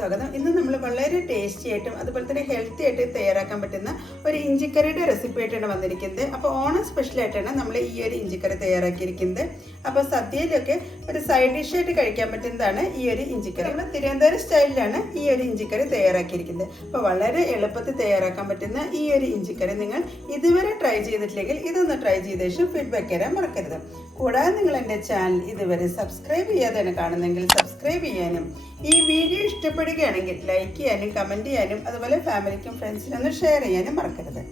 സ്വാഗതം. ഇന്ന് നമ്മൾ വളരെ ടേസ്റ്റി ആയിട്ടും അതുപോലെ തന്നെ ഹെൽത്തി ആയിട്ട് തയ്യാറാക്കാൻ പറ്റുന്ന ഒരു ഇഞ്ചിക്കറിയുടെ റെസിപ്പി ആയിട്ടാണ് വന്നിരിക്കുന്നത്. അപ്പോൾ ഓണം സ്പെഷ്യലായിട്ടാണ് നമ്മൾ ഈ ഒരു ഇഞ്ചിക്കറി തയ്യാറാക്കിയിരിക്കുന്നത്. അപ്പോൾ സദ്യയിലൊക്കെ ഒരു സൈഡ് ഡിഷായിട്ട് കഴിക്കാൻ പറ്റുന്നതാണ് ഈ ഒരു ഇഞ്ചിക്കറി. നമ്മൾ തിരുവനന്തപുരം സ്റ്റൈലിലാണ് ഈ ഒരു ഇഞ്ചിക്കറി തയ്യാറാക്കിയിരിക്കുന്നത്. അപ്പോൾ വളരെ എളുപ്പത്തിൽ തയ്യാറാക്കാൻ പറ്റുന്ന ഈ ഒരു ഇഞ്ചിക്കറി നിങ്ങൾ ഇതുവരെ ട്രൈ ചെയ്തിട്ടില്ലെങ്കിൽ ഇതൊന്ന് ട്രൈ ചെയ്ത ശേഷം ഫീഡ്ബാക്ക് തരാൻ മറക്കരുത്. കൂടാതെ നിങ്ങൾ എൻ്റെ ചാനൽ ഇതുവരെ സബ്സ്ക്രൈബ് ചെയ്യാതെയാണ് കാണുന്നതെങ്കിൽ സബ്സ്ക്രൈബ് ചെയ്യാനും ഈ വീഡിയോ ഇഷ്ടപ്പെടുകയാണെങ്കിൽ ലൈക്ക് ചെയ്യാനും കമൻറ്റ് ചെയ്യാനും അതുപോലെ ഫാമിലിക്കും ഫ്രണ്ട്സിനും ഒന്ന് ഷെയർ ചെയ്യാനും മറക്കരുത്.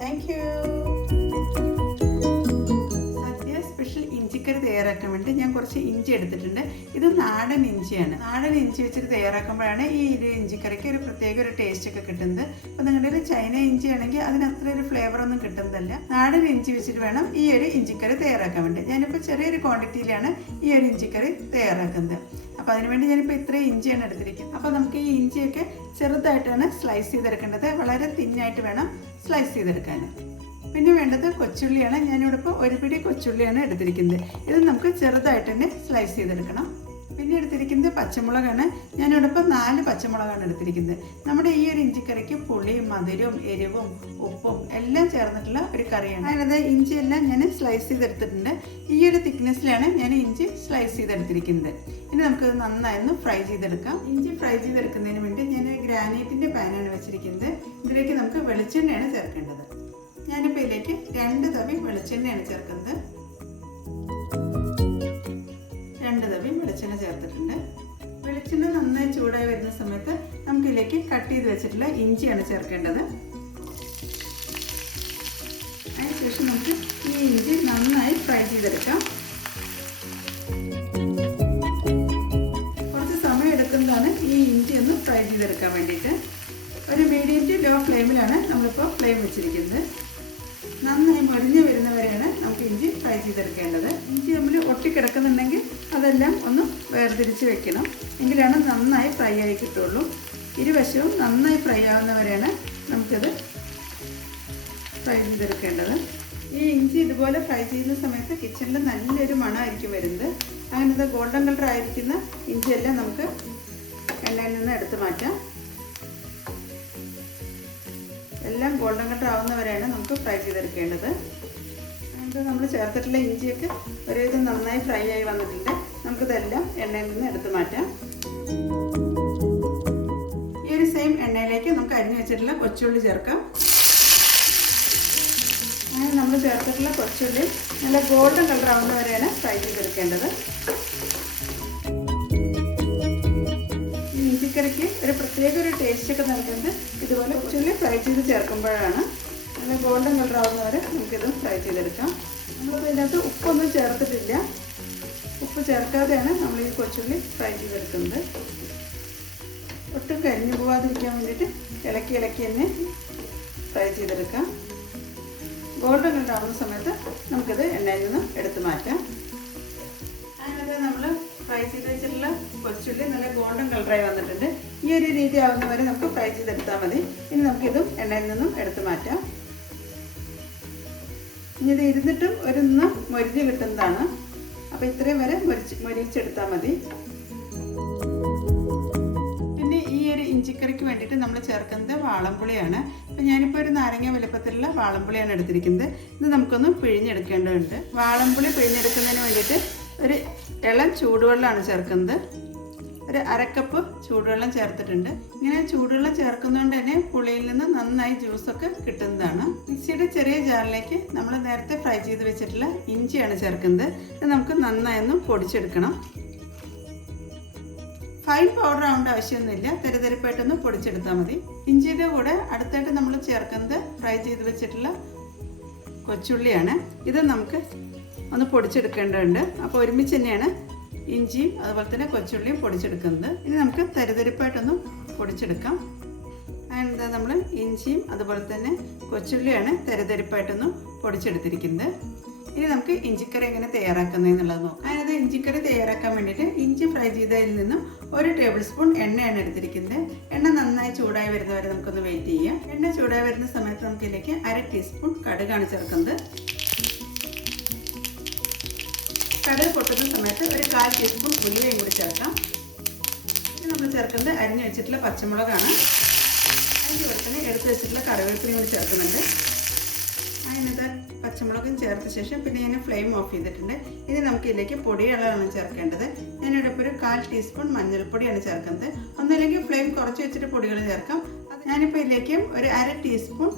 Thank you. സദ്യ സ്പെഷ്യൽ ഇഞ്ചിക്കറി തയ്യാറാക്കാൻ വേണ്ടി ഞാൻ കുറച്ച് ഇഞ്ചി എടുത്തിട്ടുണ്ട്. ഇത് നാടൻ ഇഞ്ചിയാണ്. നാടൻ ഇഞ്ചി വെച്ചിട്ട് തയ്യാറാക്കുമ്പോഴാണ് ഈ ഒരു ഇഞ്ചിക്കറിക്ക് ഒരു പ്രത്യേക ഒരു ടേസ്റ്റ് ഒക്കെ കിട്ടുന്നത്. അപ്പോൾ നിങ്ങളുടെ ഒരു ചൈന ഇഞ്ചി ആണെങ്കിൽ അതിന് അത്ര ഒരു ഫ്ലേവറൊന്നും കിട്ടുന്നതല്ല. നാടൻ ഇഞ്ചി വെച്ചിട്ട് വേണം ഈ ഒരു ഇഞ്ചിക്കറി തയ്യാറാക്കാൻ വേണ്ടി. ഞാനിപ്പോൾ ചെറിയൊരു ക്വാണ്ടിറ്റിയിലാണ് ഈ ഒരു ഇഞ്ചിക്കറി തയ്യാറാക്കുന്നത്. അപ്പോൾ അതിനുവേണ്ടി ഞാനിപ്പോൾ ഇത്രയും ഇഞ്ചിയാണ് എടുത്തിരിക്കുന്നത്. അപ്പോൾ നമുക്ക് ഈ ഇഞ്ചിയൊക്കെ ചെറുതായിട്ടാണ് സ്ലൈസ് ചെയ്തെടുക്കേണ്ടത്. വളരെ തിന്നായിട്ട് വേണം സ്ലൈസ് ചെയ്തെടുക്കാൻ. പിന്നെ വേണ്ടത് കൊച്ചുള്ളിയാണ്. ഞാനിവിടെ ഇപ്പോൾ ഒരു പിടി കൊച്ചുള്ളിയാണ് എടുത്തിരിക്കുന്നത്. ഇത് നമുക്ക് ചെറുതായിട്ട് തന്നെ സ്ലൈസ് ചെയ്തെടുക്കണം. പിന്നെ എടുത്തിരിക്കുന്നത് പച്ചമുളകാണ്. ഞാനിവിടെ ഇപ്പോൾ 4 പച്ചമുളകാണ് എടുത്തിരിക്കുന്നത്. നമ്മുടെ ഈ ഒരു ഇഞ്ചിക്കറിക്ക് പുളിയും മധുരവും എരിവും ഉപ്പും എല്ലാം ചേർന്നിട്ടുള്ള ഒരു കറിയാണ്. അതിനത് ഇഞ്ചിയെല്ലാം ഞാൻ സ്ലൈസ് ചെയ്തെടുത്തിട്ടുണ്ട്. ഈ ഒരു തിക്നെസ്സിലാണ് ഞാൻ ഇഞ്ചി സ്ലൈസ് ചെയ്തെടുത്തിരിക്കുന്നത്. ഇനി നമുക്കത് നന്നായി ഫ്രൈ ചെയ്തെടുക്കാം. ഇഞ്ചി ഫ്രൈ ചെയ്തെടുക്കുന്നതിന് വേണ്ടി ഞാൻ ഗ്രാനൈറ്റിൻ്റെ പാനാണ് വെച്ചിരിക്കുന്നത്. ഇതിലേക്ക് നമുക്ക് വെളിച്ചെണ്ണയാണ് ചേർക്കേണ്ടത്. ഞാനിപ്പോൾ ഇതിലേക്ക് 2 തവി വെളിച്ചെണ്ണയാണ് ചേർക്കുന്നത്. 2 തവി വെളിച്ചെണ്ണ ചേർത്തിട്ടുണ്ട്. വെളിച്ചെണ്ണ നന്നായി ചൂടായി വരുന്ന സമയത്ത് നമുക്കിതിലേക്ക് കട്ട് ചെയ്ത് വെച്ചിട്ടുള്ള ഇഞ്ചിയാണ് ചേർക്കേണ്ടത്. അതിനുശേഷം നമുക്ക് ഈ ഇഞ്ചി നന്നായി ഫ്രൈ ചെയ്തെടുക്കാം. കുറച്ച് സമയം എടുക്കുന്നതാണ് ഈ ഇഞ്ചി ഒന്ന് ഫ്രൈ ചെയ്തെടുക്കാൻ വേണ്ടിയിട്ട്. ഒരു മീഡിയം ടു ലോ ഫ്ലെയിമിലാണ് നമ്മളിപ്പോൾ ഫ്ലെയിം വെച്ചിരിക്കുന്നത്. നന്നായി മൊരിഞ്ഞ് വരുന്നവരെയാണ് നമുക്ക് ഇഞ്ചി ഫ്രൈ ചെയ്തെടുക്കേണ്ടത്. ഇഞ്ചി നമ്മൾ ഒട്ടിക്കിടക്കുന്നുണ്ടെങ്കിൽ അതെല്ലാം ഒന്ന് വേർതിരിച്ച് വെക്കണം. എങ്കിലാണ് നന്നായി ഫ്രൈ ആയി കിട്ടുള്ളൂ. ഇരുവശവും നന്നായി ഫ്രൈ ആവുന്നവരെയാണ് നമുക്കത് ഫ്രൈ ചെയ്തെടുക്കേണ്ടത്. ഈ ഇഞ്ചി ഇതുപോലെ ഫ്രൈ ചെയ്യുന്ന സമയത്ത് കിച്ചണിൽ നല്ലൊരു മണമായിരിക്കും വരുന്നത്. അങ്ങനത്തെ ഗോൾഡൻ കളർ ആയിരിക്കുന്ന ഇഞ്ചിയെല്ലാം നമുക്ക് എണ്ണയിൽ നിന്ന് എടുത്ത് മാറ്റാം. എല്ലാം ഗോൾഡൻ കളർ ആവുന്നവരെയാണ് നമുക്ക് ഫ്രൈ ചെയ്തെടുക്കേണ്ടത്. അത് നമ്മൾ ചേർത്തിട്ടുള്ള ഇഞ്ചിയൊക്കെ ഒരുവിധം നന്നായി ഫ്രൈ ആയി വന്നിട്ടുണ്ട്. നമുക്കിതെല്ലാം എണ്ണയിൽ നിന്ന് എടുത്ത് മാറ്റാം. ഈ ഒരു സെയിം എണ്ണയിലേക്ക് നമുക്ക് അരിഞ്ഞു വെച്ചിട്ടുള്ള കൊച്ചുള്ളി ചേർക്കാം. അങ്ങനെ നമ്മൾ ചേർത്തിട്ടുള്ള കൊച്ചുള്ളി നല്ല ഗോൾഡൻ കളർ ആവുന്നവരെയാണ് ഫ്രൈ ചെയ്തെടുക്കേണ്ടത്. ഇഞ്ചിക്കറിക്ക് ഒരു പ്രത്യേക ഒരു ടേസ്റ്റൊക്കെ നൽകുന്നത് ഇതുപോലെ കൊച്ചുള്ളി ഫ്രൈ ചെയ്ത് ചേർക്കുമ്പോഴാണ്. നല്ല ഗോൾഡൻ കളർ ആവുന്നവരെ നമുക്കിത് ഫ്രൈ ചെയ്തെടുക്കാം. നമ്മളിപ്പോൾ ഇതിനകത്ത് ഉപ്പൊന്നും ചേർത്തിട്ടില്ല. ഉപ്പ് ചേർക്കാതെയാണ് നമ്മൾ ഈ കൊച്ചുള്ളി ഫ്രൈ ചെയ്തെടുക്കുന്നത്. ഒട്ടും കരിഞ്ഞു പോകാതിരിക്കാൻ വേണ്ടിയിട്ട് ഇളക്കി തന്നെ ഫ്രൈ ചെയ്തെടുക്കാം. ഗോൾഡൻ കളർ ആവുന്ന സമയത്ത് നമുക്കിത് എണ്ണയിൽ നിന്ന് എടുത്ത് മാറ്റാം. അതിനകത്ത് നമ്മൾ ഫ്രൈ ചെയ്ത് വെച്ചിട്ടുള്ള കൊച്ചുള്ളി നല്ല ഗോൾഡൻ കളറായി വന്നിട്ടുണ്ട്. ഈ ഒരു രീതി ആവുന്നവരെ നമുക്ക് ഫ്രൈ ചെയ്തെടുത്താൽ മതി. ഇനി നമുക്കിതും എണ്ണയിൽ നിന്നും എടുത്ത് മാറ്റാം. ഇനി ഇത് ഇരുന്നിട്ടും ഒന്ന് മൊരിഞ്ഞ് കിട്ടുന്നതാണ്. അപ്പോൾ ഇത്രയും വരെ മൊരിച്ചെടുത്താൽ മതി. പിന്നെ ഈ ഒരു ഇഞ്ചിക്കറിക്ക് വേണ്ടിയിട്ട് നമ്മൾ ചേർക്കുന്നത് വാളംപുളിയാണ്. അപ്പം ഞാനിപ്പോൾ ഒരു നാരങ്ങ വലുപ്പത്തിലുള്ള വാളംപുളിയാണ് എടുത്തിരിക്കുന്നത്. ഇത് നമുക്കൊന്ന് പിഴിഞ്ഞെടുക്കേണ്ടതുണ്ട്. വാളംപുളി പിഴിഞ്ഞെടുക്കുന്നതിന് വേണ്ടിയിട്ട് ഒരു ഇളം ചൂടുവെള്ളമാണ് ചേർക്കുന്നത്. ഒരു 1/2 കപ്പ് ചൂടുവെള്ളം ചേർത്തിട്ടുണ്ട്. ഇങ്ങനെ ചൂടുവെള്ളം ചേർക്കുന്നതുകൊണ്ട് തന്നെ പുളിയിൽ നിന്ന് നന്നായി ജ്യൂസൊക്കെ കിട്ടുന്നതാണ്. മിക്സിയുടെ ചെറിയ ജാറിലേക്ക് നമ്മൾ നേരത്തെ ഫ്രൈ ചെയ്ത് വെച്ചിട്ടുള്ള ഇഞ്ചിയാണ് ചേർക്കുന്നത്. ഇത് നമുക്ക് നന്നായി പൊടിച്ചെടുക്കണം. ഫൈൻ പൗഡർ ആവേണ്ട ആവശ്യമൊന്നുമില്ല. തെരതെരിപ്പായിട്ടൊന്ന് പൊടിച്ചെടുത്താൽ മതി. ഇഞ്ചിയുടെ കൂടെ അടുത്തായിട്ട് നമ്മൾ ചേർക്കുന്നത് ഫ്രൈ ചെയ്ത് വെച്ചിട്ടുള്ള കൊച്ചുള്ളിയാണ്. ഇത് നമുക്ക് ഒന്ന് പൊടിച്ചെടുക്കേണ്ടതുണ്ട്. അപ്പോൾ ഒരുമിച്ച് തന്നെയാണ് ഇഞ്ചിയും അതുപോലെ തന്നെ കൊച്ചുള്ളിയും പൊടിച്ചെടുക്കുന്നത്. ഇനി നമുക്ക് തരിതരിപ്പായിട്ടൊന്ന് പൊടിച്ചെടുക്കാം. അതിനെന്താ നമ്മൾ ഇഞ്ചിയും അതുപോലെ തന്നെ കൊച്ചുള്ളിയാണ് തരിതരിപ്പായിട്ടൊന്ന് പൊടിച്ചെടുത്തിരിക്കുന്നത്. ഇനി നമുക്ക് ഇഞ്ചിക്കറി എങ്ങനെ തയ്യാറാക്കുന്നതെന്നുള്ളത് നോക്കാം. അതായത് ഇഞ്ചിക്കറി തയ്യാറാക്കാൻ വേണ്ടിയിട്ട് ഇഞ്ചി ഫ്രൈ ചെയ്തതിൽ നിന്നും 1 ടേബിൾ സ്പൂൺ എണ്ണയാണ് എടുത്തിരിക്കുന്നത്. എണ്ണ നന്നായി ചൂടായി വരുന്നവരെ നമുക്കൊന്ന് വെയിറ്റ് ചെയ്യാം. എണ്ണ ചൂടായി വരുന്ന സമയത്ത് നമുക്കിതിലേക്ക് 1/2 ടീസ്പൂൺ കടുകാണ് ചേർക്കുന്നത്. കടുക് പൊട്ടുന്ന സമയത്ത് ഒരു 1/4 ടീസ്പൂൺ ഉലുവയും കൂടി ചേർക്കാം. നമ്മൾ ചേർക്കുന്നത് അരിഞ്ഞ് വെച്ചിട്ടുള്ള പച്ചമുളകാണ്. അതിൻ്റെ കൂടെ തന്നെ എടുത്ത് വെച്ചിട്ടുള്ള കറിവേപ്പിലയും കൂടി ചേർക്കുന്നുണ്ട്. അതിനകത്ത് പച്ചമുളകും ചേർത്ത ശേഷം പിന്നെ ഞാൻ ഫ്ലെയിം ഓഫ് ചെയ്തിട്ടുണ്ട്. ഇനി നമുക്ക് ഇതിലേക്ക് പൊടികളാണ് ചേർക്കേണ്ടത്. ഞാനിവിടെ ഇപ്പോൾ ഒരു 1/4 ടീസ്പൂൺ മഞ്ഞൾപ്പൊടിയാണ് ചേർക്കുന്നത്. ഒന്നുമില്ലെങ്കിൽ ഫ്ലെയിം കുറച്ച് വെച്ചിട്ട് പൊടികൾ ചേർക്കാം. ഞാനിപ്പോൾ ഇതിലേക്ക് ഒരു 1/2 ടീസ്പൂൺ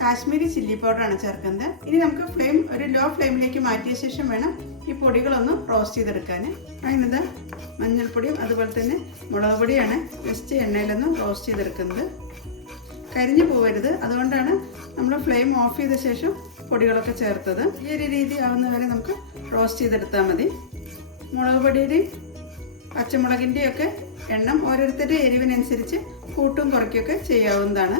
കാശ്മീരി ചില്ലി പൗഡറാണ് ചേർക്കുന്നത്. ഇനി നമുക്ക് ഫ്ലെയിം ഒരു ലോ ഫ്ലെയിമിലേക്ക് മാറ്റിയ ശേഷം വേണം ഈ പൊടികളൊന്ന് റോസ്റ്റ് ചെയ്തെടുക്കാൻ. അതിനത് മഞ്ഞൾപ്പൊടിയും അതുപോലെ തന്നെ മുളക് പൊടിയാണ് ജസ്റ്റ് എണ്ണയിലൊന്ന് റോസ്റ്റ് ചെയ്തെടുക്കുന്നത്. കരിഞ്ഞു പോകരുത്, അതുകൊണ്ടാണ് നമ്മൾ ഫ്ലെയിം ഓഫ് ചെയ്ത ശേഷം പൊടികളൊക്കെ ചേർത്തത്. ഈ ഒരു രീതി ആവുന്ന വരെ നമുക്ക് റോസ്റ്റ് ചെയ്തെടുത്താൽ മതി. മുളക് പൊടിയുടെയും പച്ചമുളകിൻ്റെയും ഒക്കെ എണ്ണം ഓരോരുത്തരുടെ എരിവിനനുസരിച്ച് കൂട്ടും കുറയ്ക്കുകയൊക്കെ ചെയ്യാവുന്നതാണ്.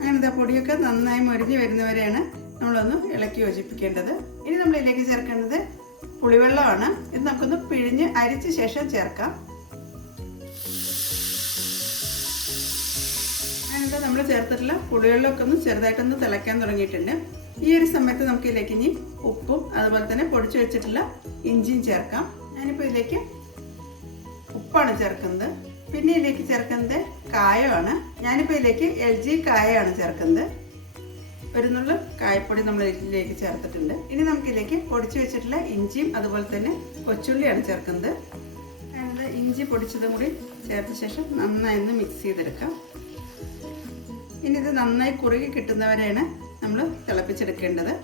അങ്ങനത്തെ പൊടിയൊക്കെ നന്നായി മൊരിഞ്ഞ് വരുന്നവരെയാണ് നമ്മളൊന്ന് ഇളക്കി യോജിപ്പിക്കേണ്ടത്. ഇനി നമ്മൾ ഇതിലേക്ക് ചേർക്കേണ്ടത് പുളിവെള്ളമാണ്. ഇത് നമുക്കൊന്ന് പിഴിഞ്ഞ് അരിച്ച ശേഷം ചേർക്കാം. അങ്ങനത്തെ നമ്മൾ ചേർത്തിട്ടുള്ള പുളിവെള്ളമൊക്കെ ഒന്ന് ചെറുതായിട്ടൊന്ന് തിളയ്ക്കാൻ തുടങ്ങിയിട്ടുണ്ട്. ഈ ഒരു സമയത്ത് നമുക്ക് ഇതിലേക്ക് ഇനി ഉപ്പും അതുപോലെ തന്നെ പൊടിച്ചു വെച്ചിട്ടുള്ള ഇഞ്ചിയും ചേർക്കാം. ഞാനിപ്പോൾ ഇതിലേക്ക് ഉപ്പാണ് ചേർക്കുന്നത്. പിന്നെ ഇതിലേക്ക് ചേർക്കുന്നത് കായമാണ്. ഞാനിപ്പോൾ ഇതിലേക്ക് LG കായയാണ് ചേർക്കുന്നത്. ഒരു നുള്ള കായപ്പൊടി നമ്മൾ ഇതിലേക്ക് ചേർത്തിട്ടുണ്ട്. ഇനി നമുക്കിതിലേക്ക് പൊടിച്ചു വെച്ചിട്ടുള്ള ഇഞ്ചിയും അതുപോലെ തന്നെ കൊച്ചുള്ളിയാണ് ചേർക്കുന്നത്. അതിനകത്ത് ഇഞ്ചി പൊടിച്ചതും കൂടി ചേർത്ത ശേഷം നന്നായി ഒന്ന് മിക്സ് ചെയ്തെടുക്കാം. ഇനി ഇത് നന്നായി കുറുകി കിട്ടുന്നവരെയാണ് നമ്മൾ തിളപ്പിച്ചെടുക്കേണ്ടത്.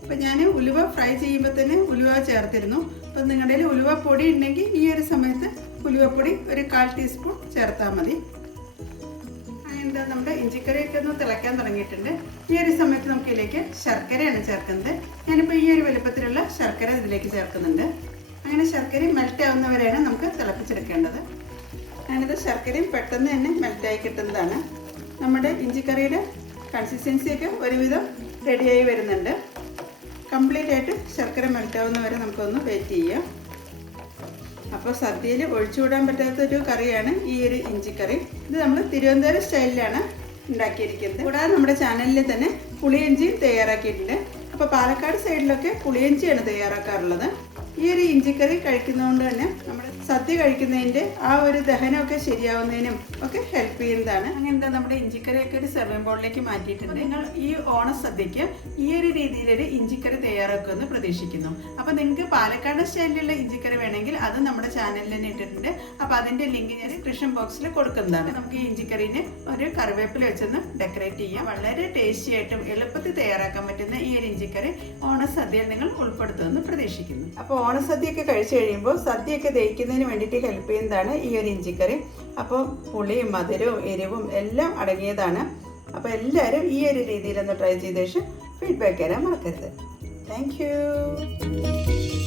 അപ്പം ഞാൻ ഉലുവ ഫ്രൈ ചെയ്യുമ്പോൾ തന്നെ ഉലുവ ചേർത്തിരുന്നു. അപ്പം നിങ്ങളുടെ കയ്യിൽ ഉലുവ പൊടി ഉണ്ടെങ്കിൽ ഈ ഒരു സമയത്ത് ഉലുവപ്പൊടി ഒരു 1/4 ടീസ്പൂൺ ചേർത്താൽ മതി. അങ്ങനെ നമ്മുടെ ഇഞ്ചിക്കറിയൊക്കെ ഒന്ന് തിളയ്ക്കാൻ തുടങ്ങിയിട്ടുണ്ട്. ഈ ഒരു സമയത്ത് നമുക്ക് ഇതിലേക്ക് ശർക്കരയാണ് ചേർക്കുന്നത്. ഞാനിപ്പോൾ ഈ ഒരു വലുപ്പത്തിലുള്ള ശർക്കര ഇതിലേക്ക് ചേർക്കുന്നുണ്ട്. അങ്ങനെ ശർക്കര മെൽറ്റ് ആവുന്നവരെയാണ് നമുക്ക് തിളപ്പിച്ചെടുക്കേണ്ടത്. ഞാനിത് ശർക്കരയും പെട്ടെന്ന് തന്നെ മെൽറ്റായി കിട്ടുന്നതാണ്. നമ്മുടെ ഇഞ്ചിക്കറിയുടെ കൺസിസ്റ്റൻസിയൊക്കെ ഒരുവിധം റെഡിയായി വരുന്നുണ്ട്. കംപ്ലീറ്റ് ആയിട്ട് ശർക്കര മെൽറ്റാവുന്നവരെ നമുക്കൊന്ന് വെയിറ്റ് ചെയ്യാം. അപ്പോൾ സദ്യയിൽ ഒഴിച്ചുകൂടാൻ പറ്റാത്തൊരു കറിയാണ് ഈ ഒരു ഇഞ്ചിക്കറി. ഇത് നമ്മൾ തിരുവനന്തപുരം സ്റ്റൈലിലാണ് ഉണ്ടാക്കിയിരിക്കുന്നത്. കൂടാതെ നമ്മുടെ ചാനലിൽ തന്നെ പുളിയിഞ്ചി തയ്യാറാക്കിയിട്ടുണ്ട്. അപ്പോൾ പാലക്കാട് സൈഡിലൊക്കെ പുളിയിഞ്ചിയാണ് തയ്യാറാക്കാറുള്ളത്. ഈ ഒരു ഇഞ്ചിക്കറി കഴിക്കുന്നതുകൊണ്ട് തന്നെ നമ്മുടെ സദ്യ കഴിക്കുന്നതിൻ്റെ ആ ഒരു ദഹനമൊക്കെ ശരിയാവുന്നതിനും ഒക്കെ ഹെൽപ്പ് ചെയ്യുന്നതാണ്. അങ്ങനത്തെ നമ്മുടെ ഇഞ്ചിക്കറിയൊക്കെ ഒരു സെർവിംഗ് ബോളിലേക്ക് മാറ്റിയിട്ടുണ്ട്. നിങ്ങൾ ഈ ഓണസദ്യക്ക് ഈ ഒരു രീതിയിലൊരു ഇഞ്ചിക്കറി തയ്യാറാക്കുമെന്ന് പ്രതീക്ഷിക്കുന്നു. അപ്പോൾ നിങ്ങൾക്ക് പാലക്കാട് സ്റ്റൈലിലുള്ള ഇഞ്ചിക്കറി വേണമെങ്കിൽ അത് നമ്മുടെ ചാനലിൽ തന്നെ ഇട്ടിട്ടുണ്ട്. അപ്പോൾ അതിൻ്റെ ലിങ്ക് ഞാൻ ഡിസ്ക്രിപ്ഷൻ ബോക്സിൽ കൊടുക്കുന്നതാണ്. നമുക്ക് ഈ ഇഞ്ചിക്കറിനെ ഒരു കറിവേപ്പില വെച്ചൊന്ന് ഡെക്കറേറ്റ് ചെയ്യാം. വളരെ ടേസ്റ്റി ആയിട്ടും എളുപ്പത്തിൽ തയ്യാറാക്കാൻ പറ്റുന്ന ഈ ഒരു ഇഞ്ചിക്കറി ഓണസദ്യയിൽ നിങ്ങൾ ഉൾപ്പെടുത്തുമെന്ന് പ്രതീക്ഷിക്കുന്നു. അപ്പോൾ ഓണസദ്യയൊക്കെ കഴിച്ചു കഴിയുമ്പോൾ സദ്യയൊക്കെ ദഹിക്കുന്നതിന് വേണ്ടിയിട്ട് ഹെൽപ്പ് ചെയ്യുന്നതാണ് ഈ ഒരു ഇഞ്ചിക്കറി. അപ്പോൾ പുളിയും മധുരവും എരിവും എല്ലാം അടങ്ങിയതാണ്. അപ്പോൾ എല്ലാവരും ഈ ഒരു രീതിയിലൊന്ന് ട്രൈ ചെയ്ത ശേഷം ഫീഡ്ബാക്ക് തരാൻ മറക്കരുത്. Thank you.